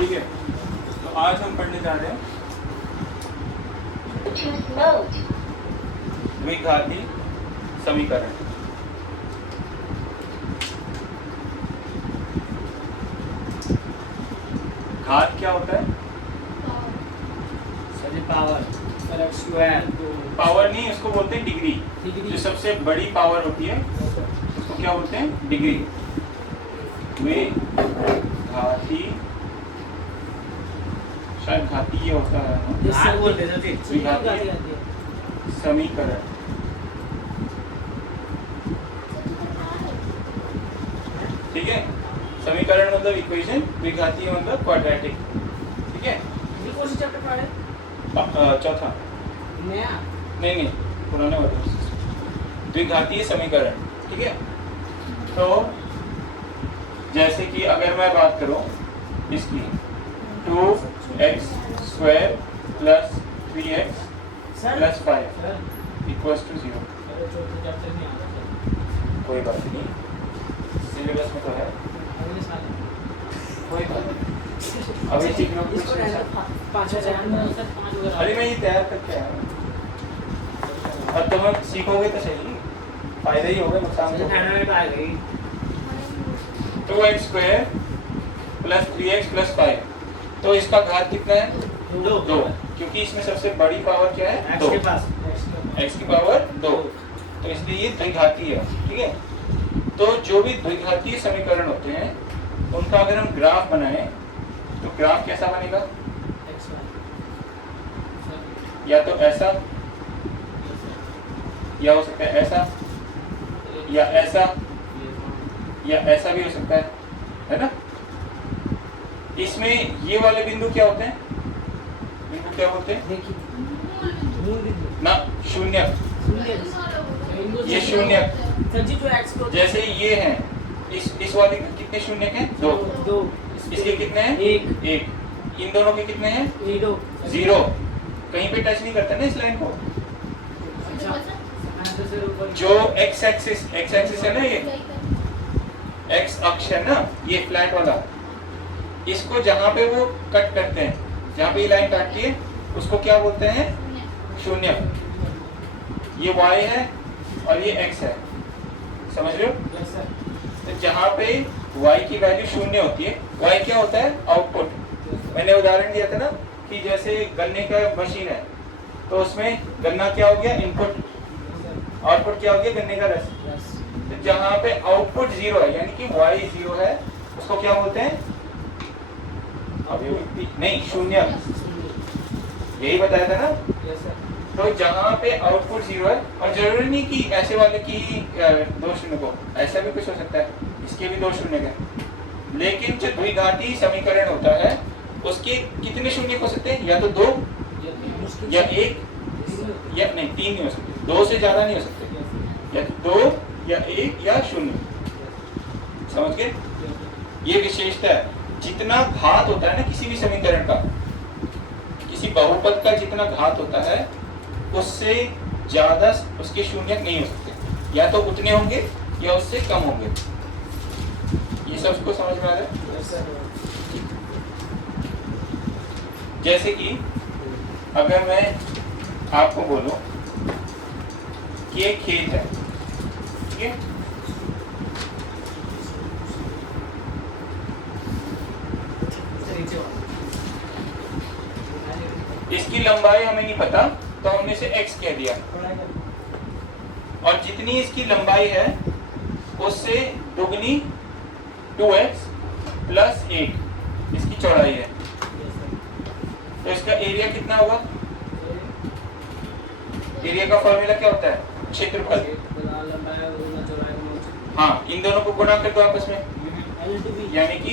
ठीक है, तो आज हम पढ़ने जा रहे हैं द्विघाती समीकरण। घात क्या होता है? पावर नहीं, उसको बोलते हैं डिग्री। जो सबसे बड़ी पावर होती है उसको क्या बोलते हैं? डिग्री। द्विघाती, शायद घाती ये होता है द्विघाती समीकरण। ठीक है, समीकरण मतलब इक्वेशन, द्विघाती मतलब क्वाड्रेटिक। ठीक है, चौथा नहीं पुराने वाले द्विघातीय समीकरण। ठीक है, तो जैसे कि अगर मैं बात करूं इसकी 2x² + 3x + 5 = 0। कोई बात नहीं, सिलेबस में तो है, कोई बात नहीं। अभी सीख लो कुछ। अरे मैं ये तैयार करके आया हूँ, अब तुम सीखोगे तो सही, फायदा ही होगा, नुकसान तो 2x² + 3x + 5। तो इसका घात कितना है? 2, क्योंकि इसमें सबसे बड़ी पावर क्या है? 2, x की पावर 2, तो इसलिए ये द्विघाती है। ठीक है, तो जो भी द्विघातीय समीकरण होते हैं उनका अगर हम ग्राफ बनाएं तो ग्राफ कैसा बनेगा? या तो ऐसा, या हो सकता है ऐसा, या ऐसा, या ऐसा भी हो सकता है ना? इसमें ये वाले बिंदु क्या होते हैं? बिंदु क्या होते हैं ना? शून्य। ये शून्य, जैसे ये हैं, इस वाले के कितने शून्य हैं? 2। इसके कितने हैं? 1। इन दोनों के कितने हैं? 0। कहीं पे टच नहीं करता ना इस लाइन को। जो x एक्सिस है ना, ये x अक्ष है ना, ये फ्लैट वाला, इसको जहां पे वो कट करते हैं, जहां पे ये लाइन काटती है, उसको क्या बोलते हैं? शून्य। ये y है और ये x है, समझ रहे हो? तो जहां पे y की वैल्यू शून्य होती है, y क्या होता है? आउटपुट। मैंने उदाहरण दिया था ना कि जैसे गन्ने का मशीन है, तो उसमें गन्ना क्या हो गया? इनपुट। आउटपुट क्या हो गया? गन्ने का रस। तो जहां पे आउटपुट 0 है, यानी कि y 0 है, उसको क्या बोलते हैं? नहीं, शून्य। यही बताया था ना। तो जहां पे आउटपुट 0 है, और जरूरी नहीं कि ऐसे वाले की 2 शून्य को, ऐसा भी कुछ हो सकता है, इसके भी 2 शून्य का, लेकिन जो द्विघाती समीकरण होता है उसके कितने शून्य हो सकते हैं? या तो 2 या 1, या नहीं 3 नहीं हो सकते, 2 से ज्यादा नहीं हो सकते, या तो 2 या 1 या 0। समझ गए? ये विशेषता है। जितना घात होता है ना किसी भी समीकरण का, किसी बहुपद का जितना घात होता है उससे ज्यादा उसके शून्य नहीं हो सकते, या तो उतने होंगे या उससे कम होंगे। ये सब उसको समझ में आ रहा है? जैसे कि अगर मैं आपको बोलूं कि एक खेत है, ठीक है, इसकी लंबाई हमें नहीं पता, तो हमने इसे x कह दिया, और जितनी इसकी लंबाई है उससे दुगनी 2x + 1 इसकी चौड़ाई है, तो इसका एरिया कितना होगा? एरिया का फॉर्मूला क्या होता है? क्षेत्रफल। हाँ, इन दोनों को गुणा कर दो आपस में, यानी कि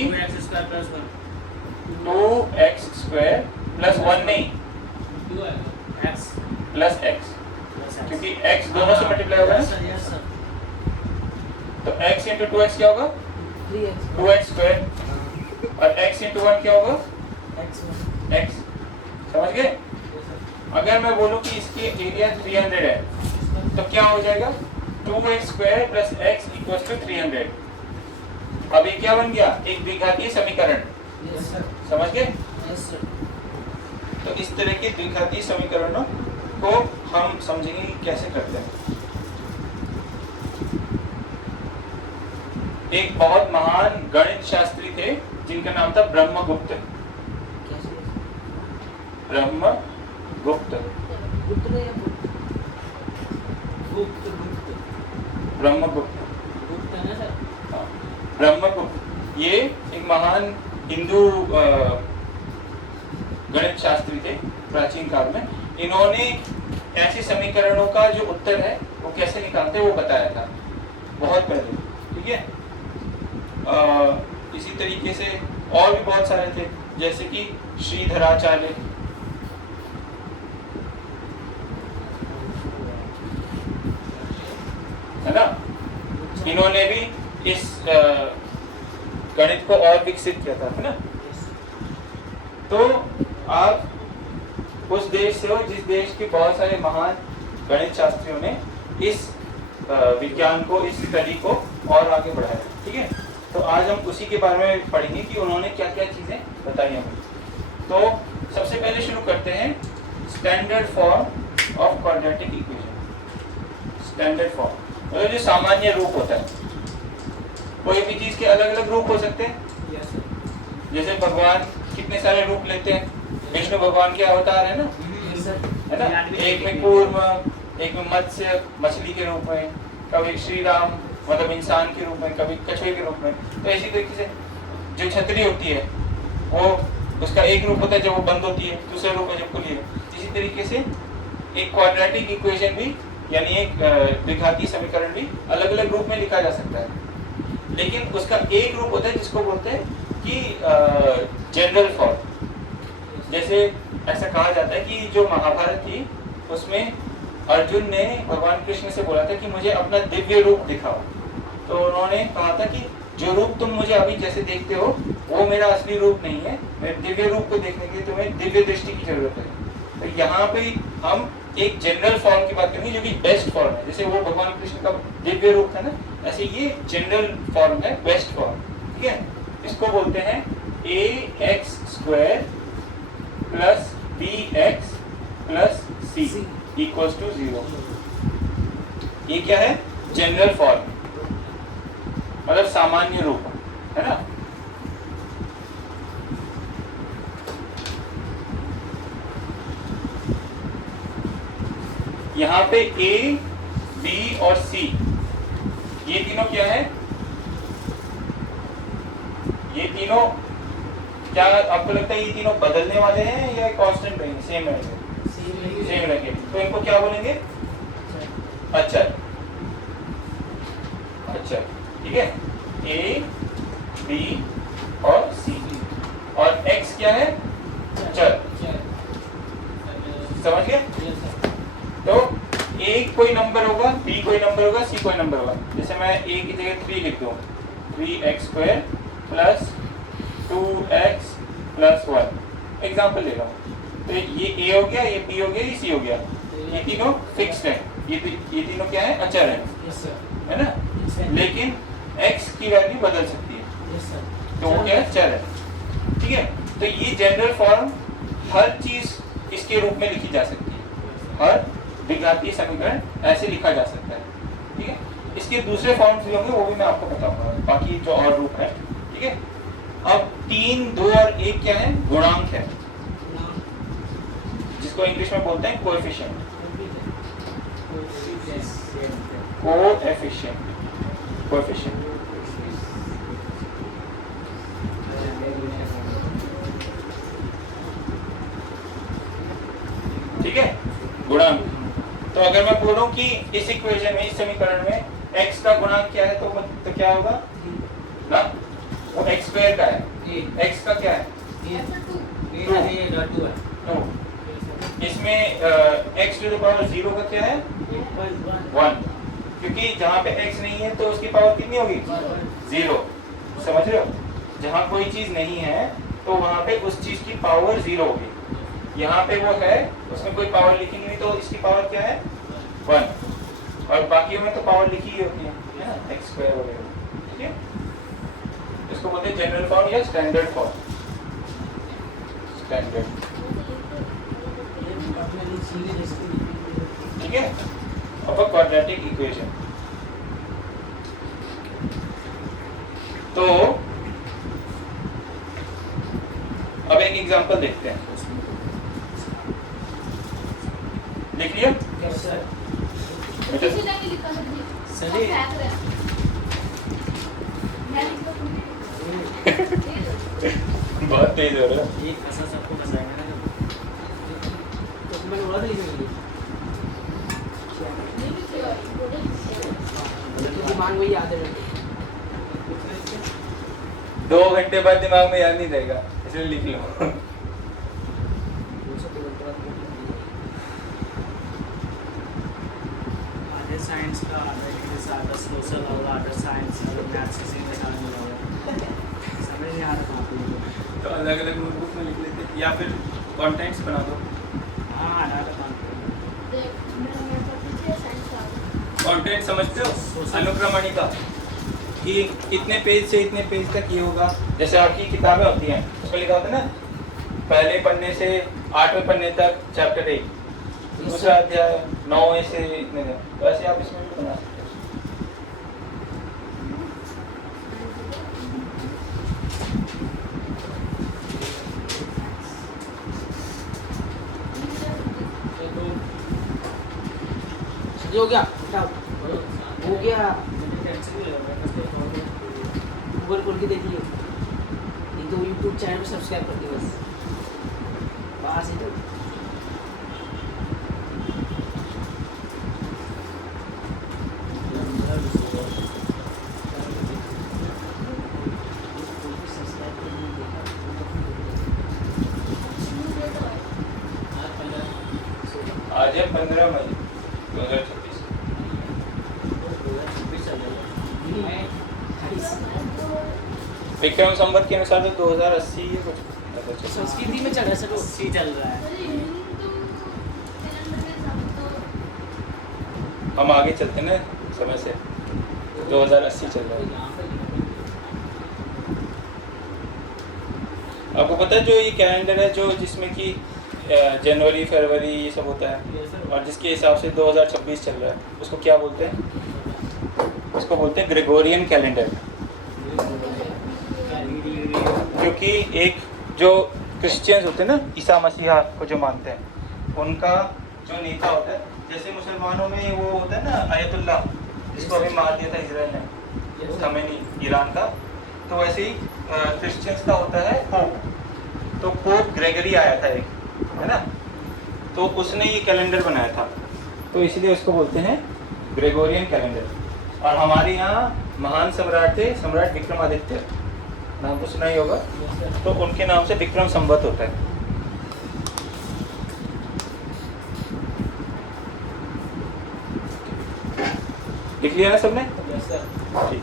2x² + 1 नहीं, +x, क्योंकि x दोनों से मल्टीप्लाई होगा ना, तो x × 2x क्या होगा? 2x², और x × 1 क्या होगा? x। समझ गए? अगर मैं बोलूं कि इसके एरिया 300 है, तो क्या हो जाएगा? 2x² + x = 300। अब ये क्या बन गया? एक द्विघातीय समीकरण। Yes sir. समझ गए? Yes sir. तो इस तरह के द्विघातीय समीकरणों को हम समझेंगे कि कैसे करते हैं। एक बहुत महान गणित शास्त्री थे जिनका नाम था ब्रह्मगुप्त। कैसे? ब्रह्मगुप्त। गुप्त नहीं है, गुप्त गुप्त ब्रह्मगुप्त। गुप्त है ना सर? हाँ, ब्रह्मगुप्त ये एक महान हिंदू गणित शास्त्री थे प्राचीन काल में। इन्होंने ऐसे समीकरणों का जो उत्तर है वो कैसे निकालते हैं वो बताया था बहुत पहले, ठीक है। इसी तरीके से और भी बहुत सारे थे, जैसे कि श्रीधराचार्य, है ना। इन्होंने भी इस गणित को और विकसित किया था, है ना। तो आप उस देश से हो जिस देश के बहुत सारे महान गणित शास्त्रियों ने इस विज्ञान को, इस स्टडी को और आगे बढ़ाया, ठीक है। तो आज हम उसी के बारे में पढ़ेंगे कि उन्होंने क्या क्या चीजें बताई हमें। तो सबसे पहले शुरू करते हैं standard form of quadratic equation. Standard form मतलब जो सामान्य रूप होता है। कोई भी चीज के अलग अलग रूप हो सकते हैं। Yes sir. जैसे भगवान कितने सारे रूप लेते हैं। विष्णु भगवान के अवतार है ना, यस सर। है ना। एक में कूर्म, एक में मत्स्य मछली के रूप में, कभी श्री राम मतलब इंसान के रूप में, कभी कछुए के रूप में। तो इसी तरीके से जो छतरी होती है वो उसका एक रूप होता है जब वो बंद होती है, दूसरे रूप में जब खुली है। इसी तरीके से एक क्वाड्रेटिक इक्वेशन भी यानी एक द्विघातीय समीकरण भी अलग अलग रूप में लिखा जा सकता है, लेकिन उसका एक रूप होता है जिसको बोलते हैं कि जनरल फॉर्म। जैसे ऐसा कहा जाता है कि जो महाभारत थी उसमें अर्जुन ने भगवान कृष्ण से बोला था कि मुझे अपना दिव्य रूप दिखाओ। तो उन्होंने कहा था कि जो रूप तुम मुझे अभी जैसे देखते हो वो मेरा असली रूप नहीं है, मेरे दिव्य रूप को देखने के लिए तुम्हें दिव्य दृष्टि की जरूरत है। तो यहाँ पे हम एक जनरल फॉर्म की बात करेंगे जो कि बेस्ट फॉर्म है। जैसे वो भगवान कृष्ण का दिव्य रूप था ना, ऐसे ये जनरल फॉर्म है, बेस्ट फॉर्म, ठीक है। इसको बोलते हैं ax² plus bx plus c equals to 0। ये क्या है? जनरल फॉर्म, मतलब सामान्य रूप, है ना। यहाँ पे a, b और c ये तीनों क्या है? ये तीनों क्या आपको लगता है ये तीनों बदलने वाले हैं या कांस्टेंट रहेंगे, सेम रहेंगे? सेम रहेंगे। तो इनको क्या बोलेंगे? अचर। अचर, ठीक है। a, b और c और x क्या है? चर। समझ गए? तो a कोई नंबर होगा, b कोई नंबर होगा, c कोई नंबर होगा। जैसे मैं a की जगह 3 लिख दूं, 3x² plus 2x plus 1 example ले रहा हूँ। तो ये a हो गया, ये b हो गया, ये c हो गया। ये तीनों फिक्स्ड है, ये तीनों क्या है? अचर है, है ना। लेकिन x की वैल्यू बदल सकती है, तो वो क्या है? चर है, ठीक है। तो ये जनरल फॉर्म हर चीज इसके रूप में लिखी जा सकती है, हर द्विघातीय समीकरण ऐसे लिखा जा सकता है, ठीक है। इसके दूसरे फॉर्म्स भी होंगे, वो भी मैं आपको बताऊंगा, बाकी जो और रूप है, ठीक है। अब 3, 2 और 1 क्या है? गुणांक है, जिसको इंग्लिश में बोलते हैं कोएफिशिएंट। कोएफिशिएंट ठीक है, गुणांक। तो अगर मैं बोलूं कि इस इक्वेशन में, इस समीकरण में x का गुणांक क्या है तो क्या होगा ना? वो x² का है। x का क्या है? 2। इसमें x⁻0 का क्या है? 1, क्योंकि जहाँ पे x नहीं है तो उसकी पावर कितनी होगी? 0। समझ रहे हो? जहाँ कोई चीज नहीं है तो वहाँ पे उस चीज की पावर 0 होगी। यहाँ पे वो है, उसमें कोई पावर लिखी नहीं, तो इसकी पावर क्या है? 1। और बाकियों में तो पावर लिखी ही होती है ना, x² वगैरह, ठीक है। इसको बोलते हैं जनरल फॉर्म या स्टैंडर्ड फॉर्म। स्टैंडर्ड। ठीक है, ऑफ अ क्वाड्रेटिक इक्वेशन। तो अब एक एग्जांपल देखते हैं, देख लिया बेटा? सही बहुत तेज हो रहा है। एक फंसा सबको फंसाएंगे ना तो मैंने बोला था लिखने दिमाग वही याद है 2 घंटे बाद दिमाग में याद नहीं रहेगा, इसलिए लिख लो। साइंस का आधा सोशल और आधा साइंस और मैथ्स से निकालने वाला समझ नहीं आ रहा था। तो अलग अलग नोटबुक में लिख लेते या फिर कंटेंट्स बना दो। हाँ आधा काम कंटेंट समझते हो? अनुक्रमणिका कि इतने पेज से इतने पेज तक ये होगा। जैसे आपकी किताबें होती हैं उसमें लिखा होता है ना, पहले पन्ने से 8वें पन्ने तक चैप्टर 1, दूसरा अध्याय 9वें से इतने तक। वैसे आप इसमें भी बना सकते हो गया हो गया गूगल खोल के देखिए, एक तो यूट्यूब चैनल सब्सक्राइब कर दिए बस पास ही तो। आज है 15 मई 2026। विक्रम संवत के अनुसार तो 2080 है कुछ। संस्कृति में चल रहा है सर, 80 चल रहा है। हम आगे चलते ना समय से, 2080 चल रहा है। आपको पता है जो ये कैलेंडर है जो जिसमें कि जनवरी फरवरी ये सब होता है और जिसके हिसाब से 2026 चल रहा है, उसको क्या बोलते हैं? उसको बोलते हैं ग्रेगोरियन कैलेंडर। क्योंकि एक जो क्रिश्चियंस होते हैं ना, ईसा मसीहा को जो मानते हैं, उनका जो नेता होता है, जैसे मुसलमानों में वो होता है ना आयतुल्लाह, जिसको अभी मार दिया था इजराइल ने, खमेनी ईरान का, तो वैसे ही क्रिश्चियंस का होता है पोप। तो पोप ग्रेगरी आया था एक, है ना, तो उसने ये कैलेंडर बनाया था, तो इसलिए उसको बोलते हैं ग्रेगोरियन कैलेंडर। और हमारे यहाँ महान सम्राट थे, सम्राट विक्रमादित्य, नाम तो सुना ही होगा, तो उनके नाम से विक्रम संवत होता है। लिख लिया ना सबने? ठीक।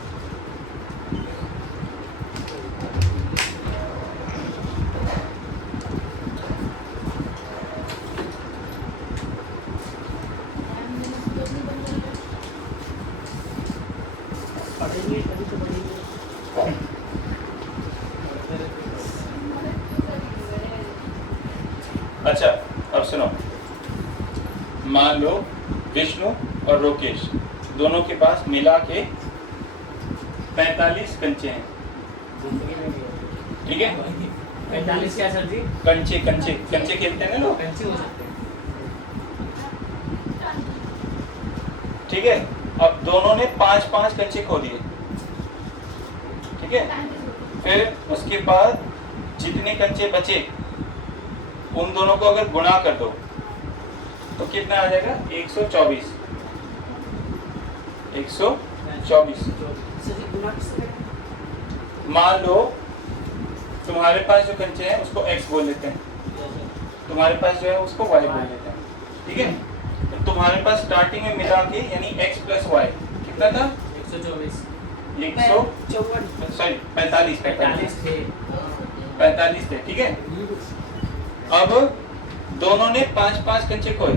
अच्छा अब सुनो, मान लो विष्णु और रोकेश दोनों के पास मिला के 45 कंचे हैं, ठीक है? 45 क्या सर जी? कंचे कंचे कंचे खेलते हैं ना लोग, कंचे हो सकते हैं। ठीक है? अब दोनों ने 5-5 कंचे खो दिए, ठीक है? फिर उसके बाद जितने कंचे बचे उन दोनों को अगर गुणा कर दो तो कितना आ जाएगा? 124। 124। मान लो तुम्हारे पास जो कंचे हैं उसको x बोल लेते हैं, तुम्हारे पास जो है उसको y बोल लेते हैं, ठीक है? तो तुम्हारे पास स्टार्टिंग में मिला के यानी x प्लस वाई कितना था? 124 सॉरी 45 थे, ठीक है? अब दोनों ने 5-5 कंचे खोए,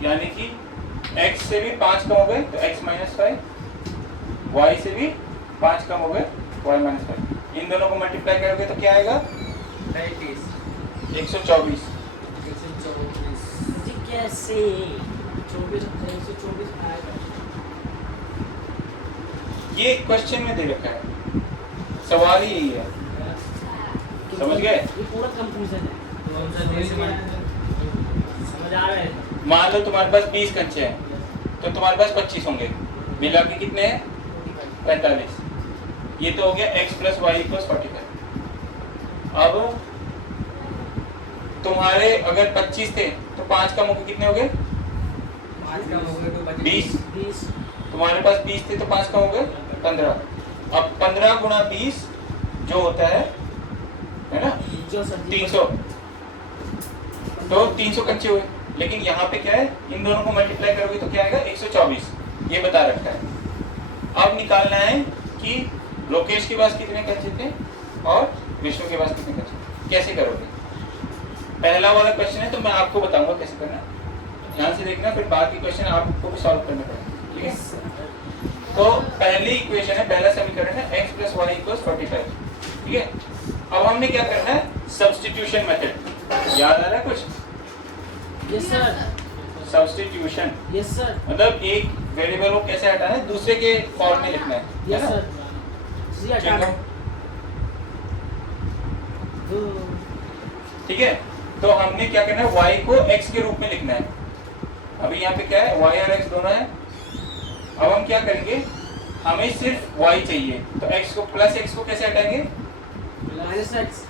यानी कि x से भी 5 कम हो गए तो x माइनस 5, y से भी 5 कम हो गए y माइनस 5। इन दोनों को मल्टीप्लाई करोगे तो क्या आएगा? 35। 124 जी कैसे 124 आएगा। ये क्वेश्चन में दे रखा है, सवाल ही यही है। समझ गए? ये पूरा कंफ्यूजन है। समझ आ रहा है? मान लो तुम्हारे पास 20 कंचे हैं तो तुम्हारे पास 25 होंगे, मिला के कितने हैं? 45। ये तो हो गया x प्लस वाई इक्वल 45। अब तुम्हारे अगर 25 थे तो 5 कम होकर कितने हो गए? 20। तुम्हारे पास 20 थे तो 5 कम हो गए 15। अब 15 गुणा 20 जो होता है ना 300, तो 300 कंचे हुए। लेकिन यहाँ पे क्या है, इन दोनों को मल्टीप्लाई करोगे तो क्या आएगा? 124। ये बता रखा है। अब निकालना है कि लोकेश के पास कितने कंचे थे और विष्णु के पास कितने कंचे थे। कैसे करोगे? पहला वाला क्वेश्चन है तो मैं आपको बताऊंगा कैसे करना है, ध्यान से देखना, फिर बाकी क्वेश्चन आपको भी सॉल्व करने पड़ेंगे। ठीक है? तो पहली इक्वेशन है, पहला समीकरण है x प्लस वाई इक्वल 45। ठीक है? अब हमने क्या करना है? Substitution method. याद आ रहा है कुछ? Yes sir. Substitution yes sir. मतलब एक वेरिएबल को कैसे हटाना है, दूसरे के फॉर्म में लिखना है। Yes sir. जी हटाना। ठीक है? तो हमने क्या करना है, y को x के रूप में लिखना है। अभी यहाँ पे क्या है, y और x दोनों है। अब हम क्या करेंगे, हमें सिर्फ y चाहिए, तो x को प्लस x को कैसे हटाएंगे?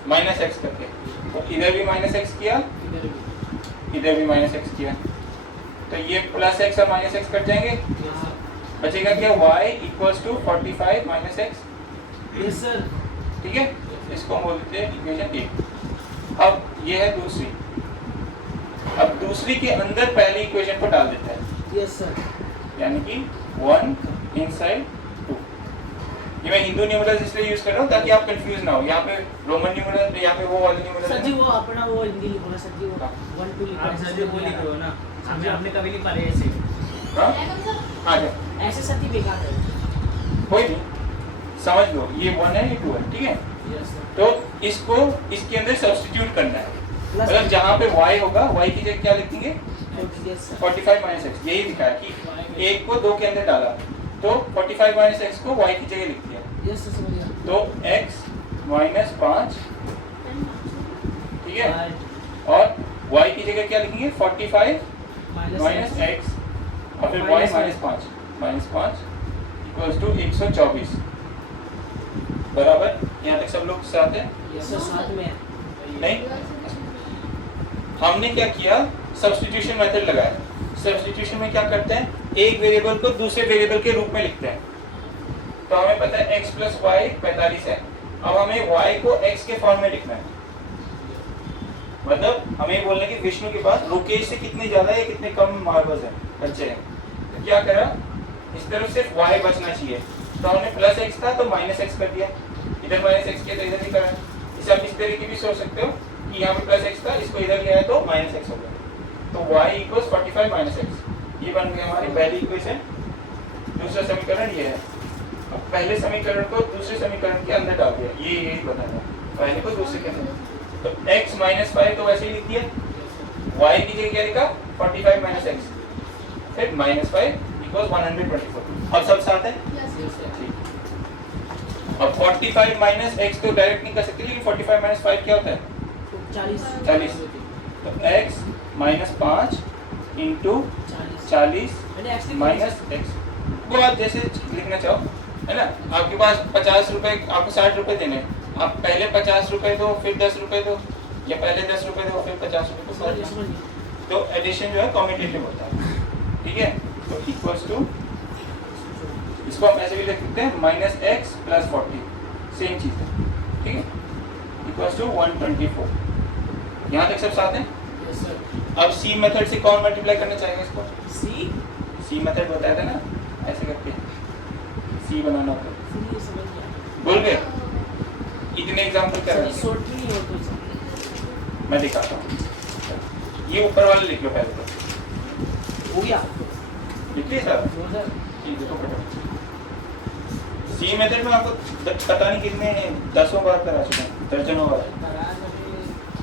माइनस x करके। तो इधर भी माइनस x किया, इधर भी माइनस x किया, तो ये प्लस x और माइनस x कट जाएंगे। बचेगा क्या? y equals to 45 minus x। Yes sir. ठीक है? इसको हम बोलते हैं इक्वेशन 1। अब ये है दूसरी। अब दूसरी के अंदर पहली इक्वेशन को डाल देता है। Yes sir. यानी कि 1 इनसाइड 2। ये मैं हिंदू न्यूमरल्स इसलिए यूज कर रहा हूँ ताकि आप कंफ्यूज ना हो। यहाँ पे रोमन न्यूमरल, यहाँ पे वो वाले न्यूमरल। सर जी वो अपना वो हिंदी लिखो ना सर जी, वो 1 2 लिखो। आप सर जी वो लिख लो ना, हमने कभी नहीं पढ़े ऐसे। हाँ आ जाओ, ऐसे सर जी बेकार है। कोई नहीं, समझ लो ये 1 है, ये 2 है। ठीक है? Yes sir. तो इसको इसके अंदर सब्स्टिट्यूट करना है। प्लस मतलब जहाँ पे y होगा, y की जगह क्या लिख देंगे? Yes sir. 45 minus x। यही लिखा है कि एक को 2 के अंदर डाला, तो 45 माइनस x को y की जगह लिख दिया। यस सर समझ गया। तो x माइनस 5, ठीक है, और y की जगह क्या लिखेंगे? 45 माइनस x और फिर y माइनस 5 इक्वल्स टू 124। बराबर? यहाँ तक सब लोग साथ हैं? यस सर साथ में है। नहीं, हमने क्या किया? सब्स्टिट्यूशन मेथड लगाया। सब्स्टिट्यूशन में क्या करते हैं, एक वेरिएबल को दूसरे वेरिएबल के रूप में लिखते हैं। तो हमें पता है x प्लस वाई 45 है। अब हमें y को x के फॉर्म में लिखना है। मतलब हमें बोलना है कि विष्णु के पास रुकेश से कितने ज्यादा या कितने कम मार्बल्स हैं, बच्चे हैं। तो क्या करा, इस तरफ सिर्फ y बचना चाहिए, तो हमने प्लस x था तो माइनस x कर दिया, इधर माइनस x किया तो इधर ही करा। इसे आप इस तरीके भी सोच सकते हो कि यहाँ पे प्लस x था, इसको इधर ले आया तो माइनस x हो गया। तो y इक्वल्स 45 माइनस x। ये बन गया हमारी पहली इक्वेशन। दूसरा समीकरण ये है। अब पहले समीकरण को दूसरे समीकरण के अंदर डाल दिया, ये यही बताना है, पहले को दूसरे के अंदर। तो x माइनस 5 तो वैसे ही लिख दिया, y की जगह क्या लिखा? 45 माइनस x, फिर माइनस 5 इक्वल्स 124। अब सब साथ है? ठीक। अब 45 माइनस x तो डायरेक्ट नहीं कर सकते, लेकिन 45 माइनस 5 क्या होता है? 40। तो x minus 5 into 40 minus x को आप जैसे लिखना चाहो, है ना? आपके पास 50 रुपए, आपको 60 रुपए देने, आप पहले 50 रुपए दो, फिर 10 रुपए दो, या पहले 10 रुपए दो, फिर 50 रुपए दो। तो एडिशन जो है कॉम्यूटेटिव होता है। ठीक है? तो इक्वल्स टू, इसको हम ऐसे भी लिख सकते हैं, माइनस x प्लस 40, सेम चीज है। ठीक है? Equals to 124। यहाँ तक सब साथ हैं? Yes sir. अब सी मेथड से कौन मल्टीप्लाई करना चाहेगा इसको? सी मेथड बताया था ना, ऐसे करके सी बनाना होता है। ये समझ गया। बोल गए? इतने एग्जाम्पल कर सर रहे जी हैं, शॉर्ट नहीं हो कोई सर। मैं दिखाता हूँ। ये ऊपर वाले लिख लो पहले तो। हो गया। लिख लिया सर? हो सर। ठीक है, तो फटाफट। सी मेथड में आपको पता नहीं कितने दसों बार करा चुके हैं, दर्जनों बार। करार में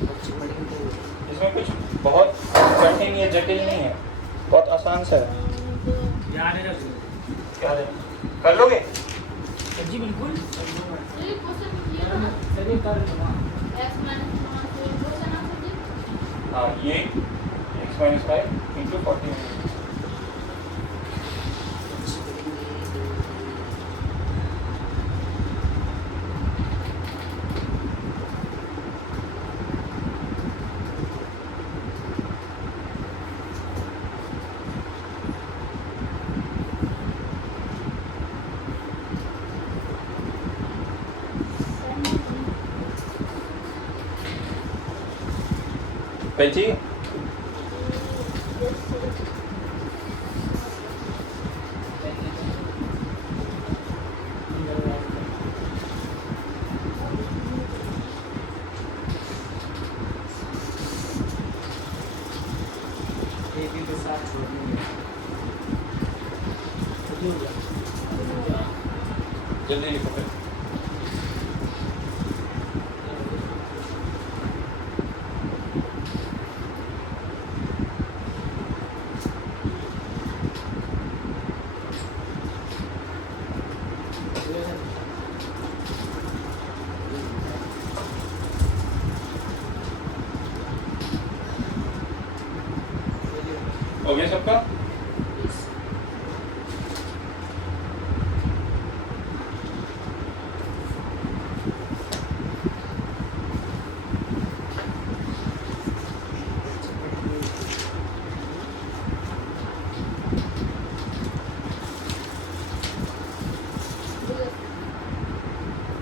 बच्चे पढ़ेंगे जटिल नहीं है, बहुत आसान सा है। याद है रख दो। क्या है, कर लोगे? जी बिल्कुल। ये क्वेश्चन किया ना चलिए कर लो ना। x माइनस 5 तो क्वेश्चन आंसर जी हाँ, ये x माइनस 5 इंटू 40 पेन चाहिए? एक ही के साथ छोड़नी है। जल्दी लिखो फिर। हो गया सबका?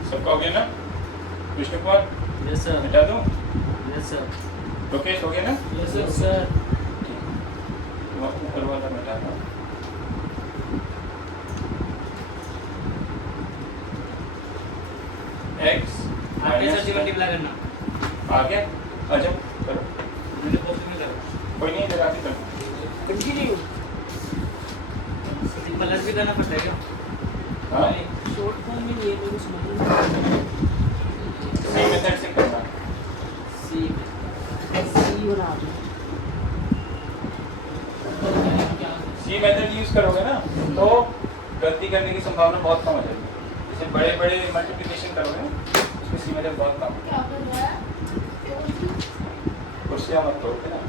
सबका हो गया ना? Vishnu Kumar yes sir. मिटा दूं? Yes sir. लोकेश हो गया ना? Yes sir. ऊपर वाला मिटा दो। x आगे सर जी मल्टीप्लाई करना। आ गया? आ जाओ करो। मैंने कॉपी में करा। कोई नहीं, जरा भी करो। कंटिन्यू। प्लस भी करना पड़ता है क्या? हाँ, शॉर्ट फॉर्म में ये मेरे समझ में नहीं सी मेथड से करना। सी बना दो। सी मेथड यूज करोगे ना तो गलती करने की संभावना बहुत कम हो जाएगी। जैसे बड़े बड़े मल्टीप्लिकेशन करोगे ना, उसमें सी मेथड बहुत कम। क्या कर रहा है कुर्सियाँ मत तोड़ते ना।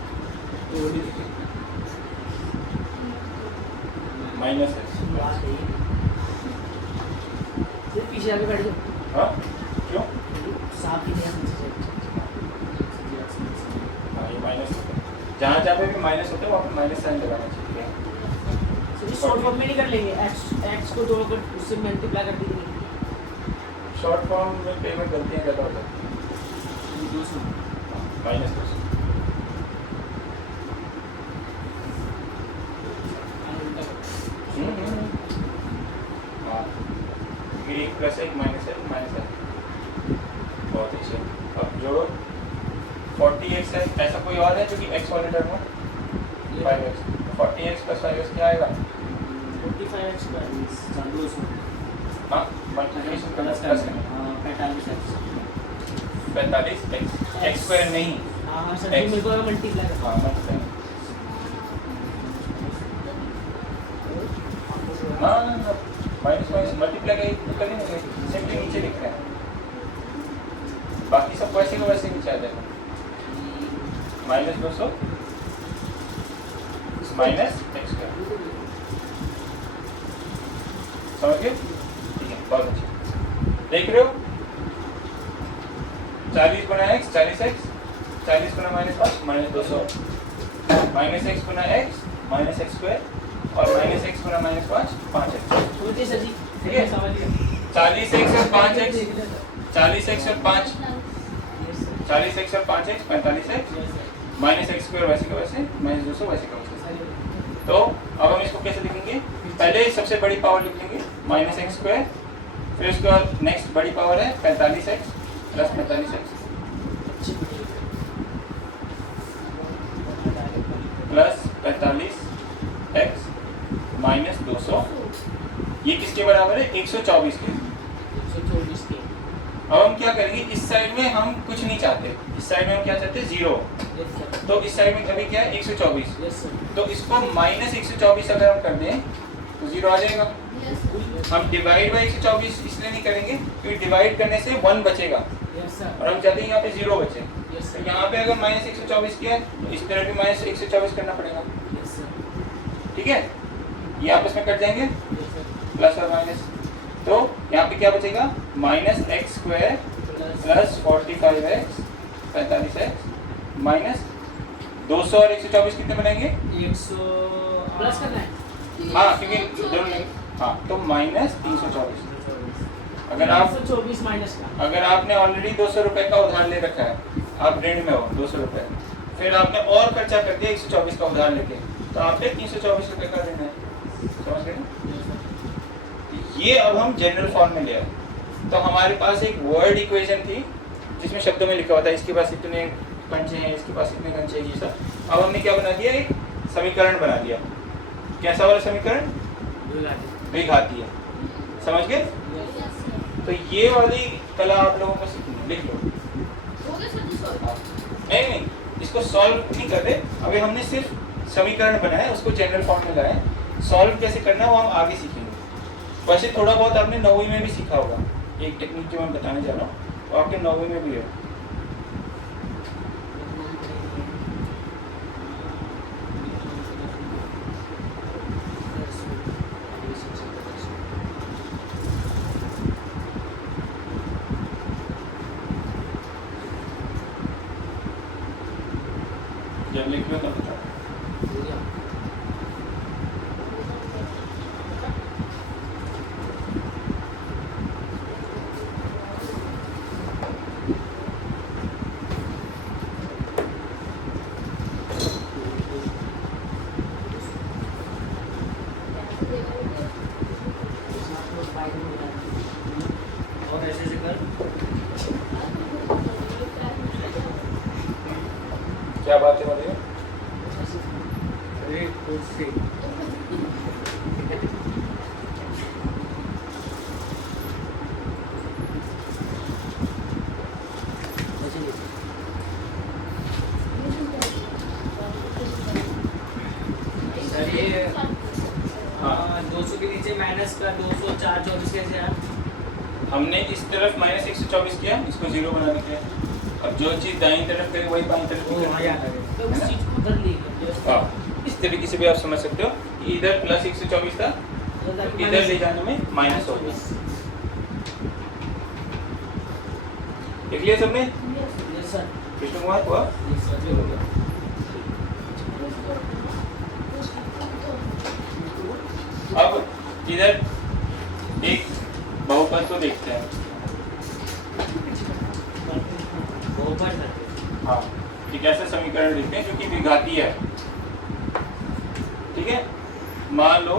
माइनस है। सिर्फ पीछे आके बैठ जाओ। हाँ, क्यों? साफ ही नहीं हाँ, ये माइनस होता है। जहाँ जहाँ पे भी माइनस होता है वहाँ पे माइनस साइन लगाना चाहिए। शॉर्ट फॉर्म में नहीं कर लेंगे। x को दो अगर उससे मल्टीप्लाई कर देंगे। शॉर्ट फॉर्म में पेमेंट गलतियाँ ज़्यादा हो जाती हैं। माइनस 200। हाँ, फिर 1 + 1 -1 -1। बहुत अच्छे। अब जोड़ो 40x है। ऐसा कोई और है जो कि x वाले टर्म हो? 5x। 40x + 5x क्या आएगा? 45x का 200 हाँ, मल्टीप्लिकेशन करना प्लस प्लस करना। करना। 45x 45x x स्क्वायर नहीं। हाँ सर जी मेरे को मल्टीप्लाई करना। हाँ, मल्टीप्लाई। हाँ, माइनस माइनस मल्टीप्लाई करने में सिंपली नीचे लिख रहे हैं। बाकी सब वैसे को वैसे नीचे आ जाएगा। -200 माइनस x स्क्वायर। समझ गए? ठीक है, बहुत अच्छा। देख रहे हो? 40 गुना x 40x, 40 गुना -5 -200, -x गुना x -x स्क्वायर और -x गुना -5 5x। सोचिए सर जी। ठीक है? समझ गए। 40x और 5x, 40x और 5, 40x और 5x 45x, -x स्क्वायर वैसे का वैसे, -200 वैसे का वैसे। तो अब हम इसको कैसे लिखेंगे? पहले सबसे बड़ी पावर लिख लेंगे -x स्क्वायर, फिर उसके बाद नेक्स्ट बड़ी पावर है 45x + 45x + 45x -200। ये किसके बराबर है? 124 के। 124 के। अब हम क्या करेंगे, इस साइड में हम कुछ नहीं चाहते, इस साइड में हम क्या चाहते हैं 0, यस सर, तो इस साइड में अभी क्या है 124, यस सर, तो इसको माइनस 124 अगर हम कर दें तो 0 आ जाएगा। Yes. हम डिवाइड बाई 124 इसलिए नहीं करेंगे क्योंकि डिवाइड करने से 1 बचेगा यस सर, और हम चाहते हैं यहाँ पे 0 बचे, यस तो सर, यहाँ पे अगर माइनस 124 किया है तो इस तरह भी माइनस 124 करना पड़ेगा, यस सर, ठीक है। ये आपस में कट जाएंगे यस सर, प्लस और माइनस, तो यहाँ पे क्या बचेगा minus x square plus 45x 45x minus 200 और 124 कितने बनेंगे? 100 प्लस करना है, हाँ क्योंकि दोनों में, हाँ तो माइनस 324। अगर आप 324 माइनस का, अगर आपने ऑलरेडी 200 रुपए का उधार ले रखा है, आप ऋण में हो 200 रुपए, फिर आपने और खर्चा कर दिया 124 का उधार लेके, तो आप पे 324 रुपए का ऋण है, समझ गए ना? ये अब हम जनरल फॉर्म में ले आए, तो हमारे पास एक वर्ड इक्वेशन थी जिसमें शब्दों में लिखा हुआ था इसके पास इतने कंचे हैं, इसके पास इतने कंचे हैं, ये सब। अब हमने क्या बना दिया, एक समीकरण बना दिया। कैसा वाला समीकरण? द्विघातीय, समझ गए? Yes, sir. तो ये वाली कला आप लोगों को सीखनी, लिख लो। हो गया सर जी सॉल्व? नहीं, इसको सॉल्व नहीं कर रहे, अभी हमने सिर्फ समीकरण बनाया, उसको जनरल फॉर्म में लाए। सॉल्व कैसे करना है वो हम आगे सीखेंगे। वैसे थोड़ा बहुत आपने 9वीं में भी सीखा होगा, एक टेक्निक जो मैं बताने जा रहा हूँ वो आपके 9वीं में भी है। जब लिख लो तब बताओ। और ऐसे ऐसे कर। क्या बात है बोलिए? अरे कुर्सी। सर ये हाँ। 200 के नीचे माइनस का 204 24 कैसे यार? हमने इस तरफ माइनस 124 किया, इसको 0 बना दिया। अब जो चीज़ दाईं तरफ है वही बाईं तरफ वो भी वहाँ करनी याद आ है। गया। तो उस चीज को उधर ले गया, हाँ, इस तरीके से भी आप समझ सकते हो कि इधर प्लस 124 था, इधर ले जाने में माइनस हो गया। देख लिया सबने? यस सर, कृष्ण कुमार हुआ? यस सर, हो गया। अब इधर एक बहुपद को देखते हैं। बहुपद है। हाँ, एक ऐसा समीकरण देखते हैं जो कि विघातीय है। ठीक है, मान लो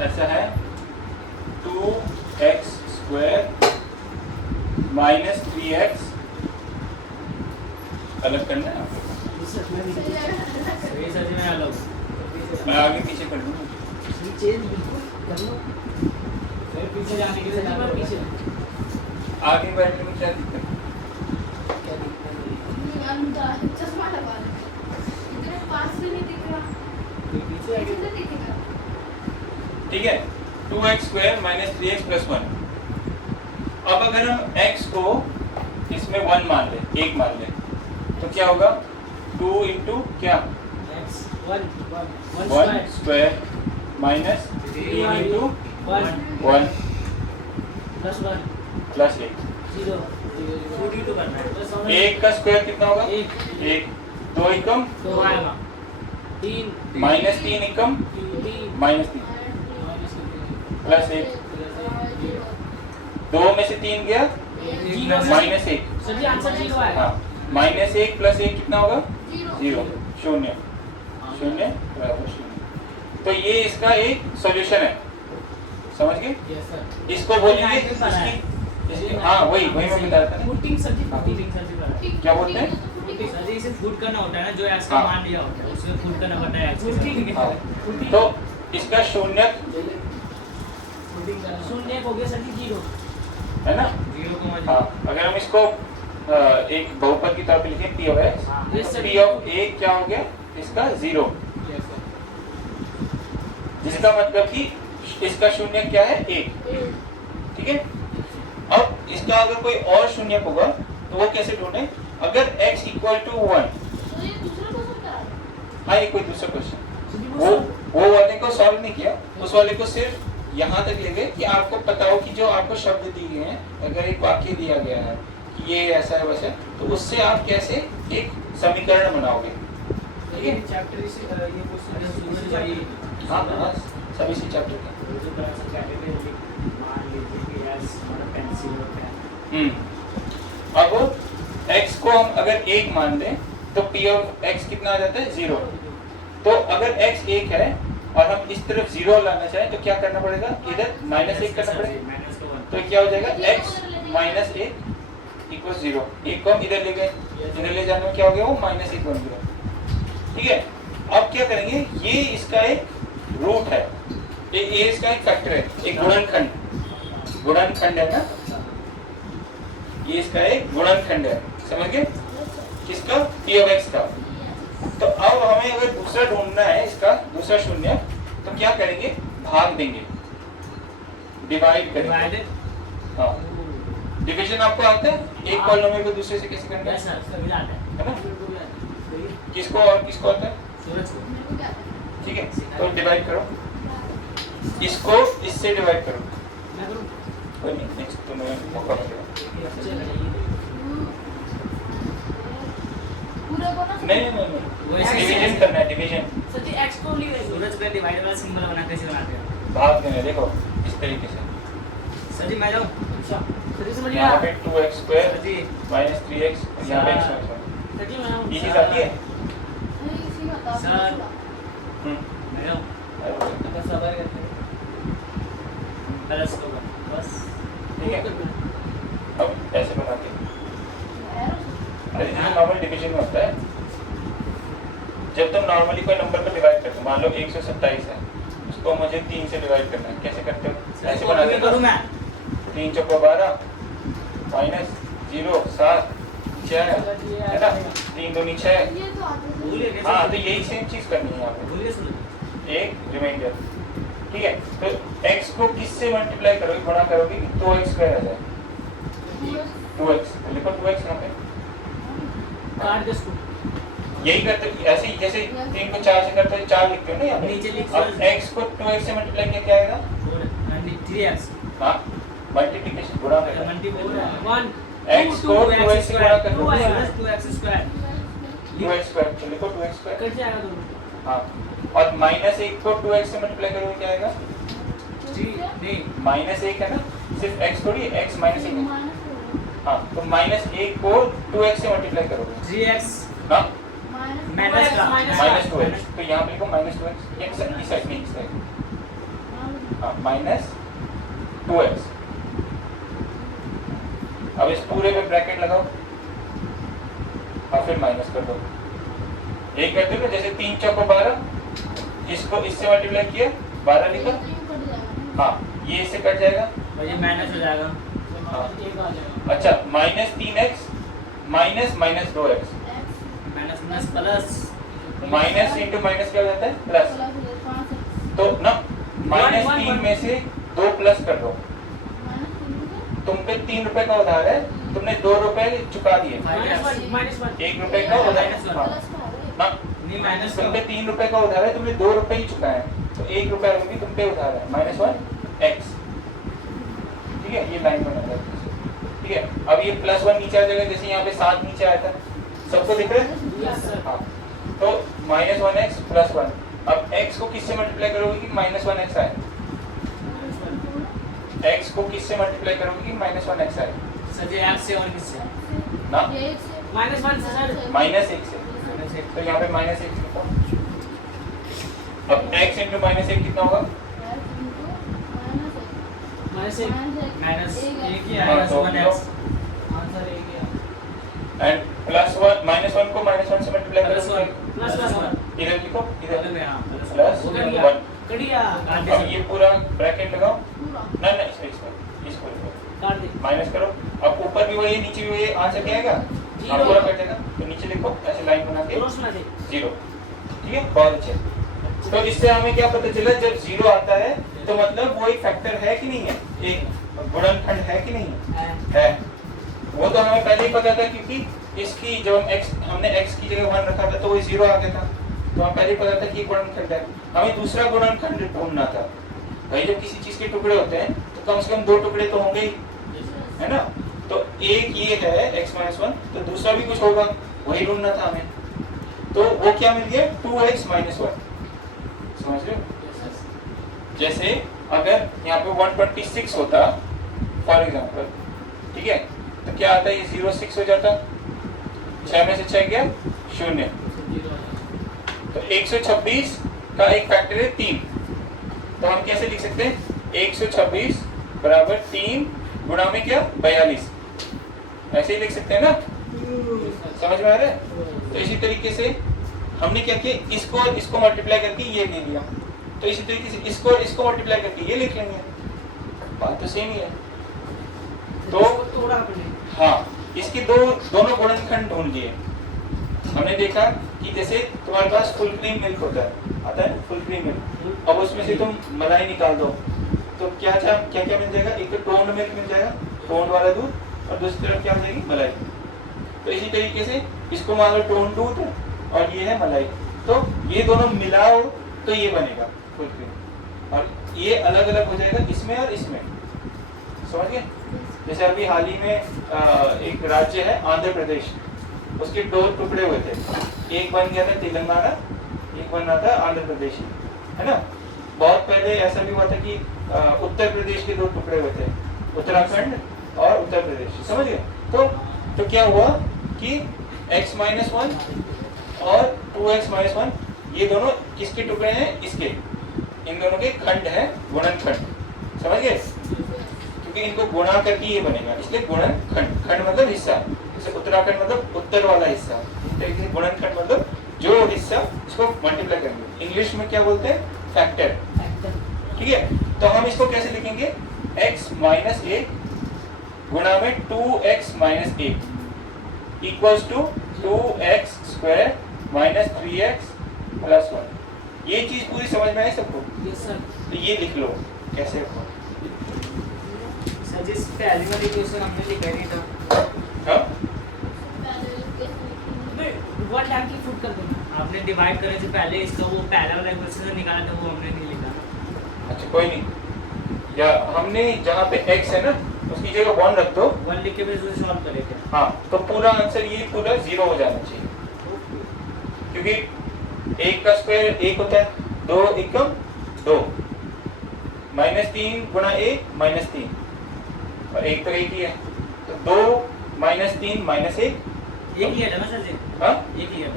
ऐसा है 2x स्क्वायर माइनस 3x, अलग करना है आपको। यस सर, मैं भी सही सर जी मैं अलग। मैं आगे पीछे कर दूंगा। चेंज बिल्कुल कर लो, फिर पीछे जाने के लिए एक बार पीछे आगे बैठने में क्या दिक्कत है? क्या दिखता है? चश्मा लगा ले, इतने पास से नहीं दिख रहा, पीछे आगे कितने दिखेगा? ठीक है, 2x square minus 3x plus 1। अब अगर हम x को इसमें 1 मान ले, 1 मान ले, तो क्या होगा? 2 इंटू क्या? x 1 1 square minus 3 into 1 plus 1 plus 1। 0 42 करना है। प्लस 1 1 का स्क्वायर कितना होगा? 1 1। 2 एकम 2 आएगा। 3 माइनस 3 एकम 3 माइनस 3 प्लस 1। 2 में से 3 गया माइनस 1। सर जी आंसर 0 आएगा। हाँ, माइनस 1 प्लस 1 कितना होगा? जीरो। 0। शून्य। शून्य बराबर शून्य। तो ये इसका एक सॉल्यूशन है, समझ गए? यस सर, इसको बोलेंगे Triangle बना है। हाँ वही मैं बता रहा था ना। पुटिंग सर जी हाँ। पुटिंग सर जी बना। क्या बोलते हैं? सर जी इसे फुट करना होता है ना, जो एक्स का हाँ। मान दिया होता है उसमें फुट करना पड़ता है एक्स के पुटिंग साथ। हाँ। पुटिंग तो इसका शून्य शून्य हो गया सर जी 0। है ना? 0, हाँ, अगर हम इसको एक बहुपद की तरफ लिखे P of X, Yes, sir. P of A क्या हो गया इसका 0, जिसका मतलब कि इसका शून्य क्या है 1, ठीक है। अब इसका अगर कोई और शून्य होगा तो वो कैसे ढूंढे, अगर x इक्वल टू 1, तो ये दूसरा क्वेश्चन क्या है? हाँ ये कोई दूसरा क्वेश्चन, वो वाले को सॉल्व नहीं किया, उस वाले को सिर्फ यहाँ तक ले गए कि आपको पता हो कि जो आपको शब्द दिए गए हैं, अगर एक वाक्य दिया गया है कि ये ऐसा है वैसे, तो उससे आप कैसे एक समीकरण बनाओगे, ठीक है। चैप्टर से ये अरे क्वेश्चन सूरज भाई हाँ हाँ सभी से चैप्टर के जो तरह से कैटेगरी मान लीजिए कि यस मतलब पेंसिल होता है। अब x को हम अगर 1 मान दें तो p ऑफ x कितना आ जाता है 0। तो अगर x 1 है और हम इस तरफ 0 लाना चाहें तो क्या करना पड़ेगा, इधर -1 करना पड़ेगा, माइनस का 1 तो क्या हो जाएगा x -1 इक्वल 0। एक को हम इधर ले गए, इधर ले जाने में क्या हो गया, वो -1 बन गया, ठीक है। अब क्या करेंगे, ये इसका एक रूट है, ये इसका एक फैक्टर है, एक गुणनखंड है ना, ये इसका एक गुणनखंड है, समझ गए, किसका, p ऑफ x का। तो अब हमें अगर दूसरा ढूंढना है, इसका दूसरा शून्य, तो क्या करेंगे, भाग देंगे, डिवाइड करेंगे। डिवाइडेड हाँ, डिवीजन आपको आता है, एक पॉलिनोमियल को दूसरे से कैसे करना यस है, सर सभी आता है। है ना, किसको और किसको आता है, सूरज को मेरे को क्या आता है? ठीक है। तो डिवाइड करो, इसको इससे डिवाइड करो, मैं करूं कोई नहीं, नेक्स्ट तुम्हें मौका मिलेगा। पूरा को ना नहीं, वो ऐसे डिवीजन करना है, डिवीजन, सच्ची x को नहीं सूरज पे डिवाइड वाला सिंबल बना कैसे बनाते हैं भाग देना, देखो इस तरीके से, सर जी मैं जाऊं अच्छा सच्ची समझ यहाँ गया पे 2x स्क्वायर सर जी माइनस 3x, यहाँ पे x स्क्वायर, सच्ची मैं ये चीज आती है। नहीं इसी में बता सर। हम्म, मैं जाऊं बस सबर करते हैं प्लस होगा बस ठीक है। अब ऐसे बनाते हैं, अरे जैसे नॉर्मल डिवीजन में होता है, जब तुम नॉर्मली कोई नंबर को डिवाइड करते हो, मान लो 127 है, उसको मुझे 3 से डिवाइड करना है, कैसे करते हो, ऐसे बनाते हो, करूं मैं 3 चौको 12 माइनस 0 7 6 है ना, 3 दूनी 6, ये तो आते थे। भूलिए कैसे हाँ तो यही सेम चीज करनी है यहाँ पे, भूलिए सूरज एक रिमाइंडर, ठीक है। तो x को किससे मल्टीप्लाई करोगे, गुणा करोगे, तो x स्क्वायर आ जाए, 2x, तो लिखो 2x यहाँ पे, काट दे इसको यही करते ऐसे ही, जैसे 3 को 4 से करते हो 4 लिखते हो ना यहाँ पे, नीचे लिख अब x को 2x से मल्टीप्लाई किया क्या आएगा, 3x हाँ मल्टीप्लिकेशन, गुणा करना, मल्टीप्लाई 1 x को 2x से गुणा कर दो, 2x स्क्वायर 2x स्क्वायर, तो लिखो 2x स्क्वायर, कट जाएगा दोनों हाँ। और -1 को 2x से मल्टीप्लाई करोगे क्या आएगा, नहीं -1 है ना, सिर्फ x थोड़ी है, x -1 है, हाँ तो -1 को 2x से मल्टीप्लाई करोगे 3x ना, माइनस का -2x, तो यहाँ पे लिखो -2x, इस साइड में, इस साइड, हाँ -2x। अब इस पूरे पे ब्रैकेट लगाओ और फिर माइनस कर दो, यही करते हो ना, जैसे 3 चौको 12, इसको इससे मल्टीप्लाई किया 12 लिखा, हाँ ये इससे कट जाएगा, और ये माइनस हो जाएगा हाँ। एक आ जाएगा अच्छा -3x minus -2x, minus plus minus into minus क्या हो जाता है, प्लस, तो ना -3 में से 2 प्लस कर दो, तुम पे 3 रुपए का उधार है, तुमने 2 रुपए चुका दिए, -1 1 रुपए का उधार, हाँ ना, नहीं माइनस तुम पे 3 रुपए का उधार है, तुमने 2 रुपए ही चुकाए हैं, तो 1 रुपया भी तुम पे उधार है, -1x, ठीक है, ये लाइन बना जाए, ठीक है। अब ये +1 नीचे आ जाएगा, जैसे यहाँ पे 7 नीचे आया था, सबको दिख रहा है, यस सर हाँ, तो -1x +1, अब x को किससे मल्टीप्लाई करोगे कि -1x आए, x को किससे मल्टीप्लाई करोगे कि -1x आए, सर जी x से और किससे ना -1 से सर -1 से, तो यहाँ पे -1 लिखो, अब x इंटू -1 कितना होगा, -1 माइनस एक ही हाँ, आएगा तो 1x आंसर एक ही एंड +1 -1 को -1 से मल्टीप्लाई प्लस करोगे, 1 +1 इधर लिखो, इधर इधर में हां प्लस प्लस हो 1, गया कड़िया अब ये पूरा ब्रैकेट लगाओ, ना इसको लिखो, काट दे माइनस करो, अब ऊपर भी वही है नीचे भी वही है, आंसर क्या आएगा? Zero। आप पूरा कर देना। तो नीचे लिखो ऐसे लाइन बना के क्रॉस में से 0। ठीक है, बहुत अच्छे। तो इससे हमें क्या पता चला, जब 0 आता है तो मतलब वो एक फैक्टर है कि नहीं है, एक गुणनखंड है कि नहीं है। वो तो हमें पहले ही पता था, क्योंकि इसकी जब हमने x की जगह 1 रखा था तो वो 0 आ गया था, तो हमें पहले ही पता था कि गुणनखंड है। हमें दूसरा गुणनखंड ढूंढना था। भाई जब किसी चीज के टुकड़े होते हैं तो कम से कम 2 टुकड़े तो होंगे ही, है ना। तो एक ये है x-1, तो दूसरा भी कुछ होगा, वही ढूंढना था हमें। तो वो क्या मिल गया, 2x - 1। समझ रहे हो? जैसे अगर यहाँ पे 126 होता फॉर एग्जांपल, ठीक है, तो क्या आता है, ये 0 6 हो जाता, 6 में से 6 गया 0। तो 126 का एक फैक्टर है 3, तो हम कैसे लिख सकते हैं, 126 बराबर 3 गुणा में क्या 42, ऐसे ही लिख सकते हैं ना। समझ में आ रहा है? तो इसी तरीके से हमने क्या किया, इसको मल्टीप्लाई करके ये ले लिया, तो इसी तरीके से इसको मल्टीप्लाई करके ये लिख लेंगे, बात तो सेम ही है। तो थोड़ा अपने हाँ, इसके दोनों गुणनखंड ढूंढ लिए। हमने देखा कि जैसे तुम्हारे पास फुल क्रीम मिल्क होता है, आता है फुल क्रीम मिल्क, अब उसमें से तुम मलाई निकाल दो तो क्या क्या मिल जाएगा, एक तो टोन्ड मिल्क मिल जाएगा, टोन्ड वाला दूध, और दूसरी तरफ क्या हो जाएगी, मलाई। तो इसी तरीके से इसको मान लो टोन्ड दूध है और ये है मलाई, तो ये दोनों मिलाओ तो ये बनेगा फुल क्रीम, और ये अलग अलग हो जाएगा इसमें और इसमें। समझ गए? जैसे अभी हाल ही में एक राज्य है आंध्र प्रदेश, उसके 2 टुकड़े हुए थे, एक बन गया था तेलंगाना, एक बन रहा था आंध्र प्रदेश, है ना। बहुत पहले ऐसा भी हुआ था कि उत्तर प्रदेश के 2 टुकड़े हुए थे, उत्तराखंड और उत्तर प्रदेश। समझ गए? तो क्या हुआ कि x-1 और 2x-1 ये दोनों किसके टुकड़े हैं, इसके, इन दोनों के खंड है, गुणनखंड। समझ गए? क्योंकि इनको गुणा करके ये बनेगा, इसलिए गुणनखंड। खंड मतलब हिस्सा, जैसे उत्तराखंड मतलब उत्तर वाला हिस्सा, गुणनखंड मतलब जो हिस्सा, इसको मल्टीप्लाई करेंगे। इंग्लिश में क्या बोलते हैं, फैक्टर। ठीक है, तो हम इसको कैसे लिखेंगे, x - 1 गुणा में 2x - 1 equals to 2x square minus 3x plus 1। ये चीज पूरी समझ में आई सबको? Yes sir. तो ये लिख लो कैसे हो। सर जिस पहली वाली क्वेश्चन हमने लिखा नहीं था, हाँ? वन टाइम की फुट कर देना। आपने डिवाइड करने से पहले इसका वो पहला वाला क्वेश्चन निकाला था, वो हमने नहीं लिखा। अच्छा कोई नहीं, या हमने जहाँ पे x है ना उसकी जगह 1 रख दो, 1 लिख के फिर उसे सॉल्व करेंगे। हाँ, तो पूरा आंसर ये पूरा 0 हो जाना चाहिए, क्योंकि 1 का स्क्वायर 1 होता है, 2 एकम 2, -3 गुणा 1 -3, और 1 तो 1 ही है, तो 2 - 3 - 1 एक ही है ना सर जी? हाँ एक ही है।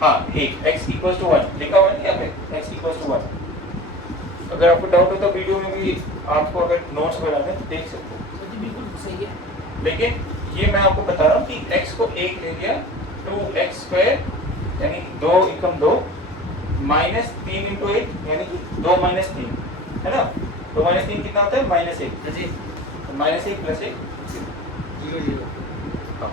हाँ 1, x = 1 लिखा हुआ है ना यहाँ पे, x = 1। अगर आपको डाउट हो तो वीडियो में भी आपको अगर नोट्स बनाने हैं तो देख सकते हो। सर जी बिल्कुल सही है। लेकिन ये मैं आपको बता रहा हूँ कि x को 1 ले लिया, 2x स्क्वायर यानी 2 एकम 2 -3 × 1 यानी कि 2 - 3, है ना। 2 - 3 कितना होता है, -1, सर जी -1 + 1 0 0। हाँ।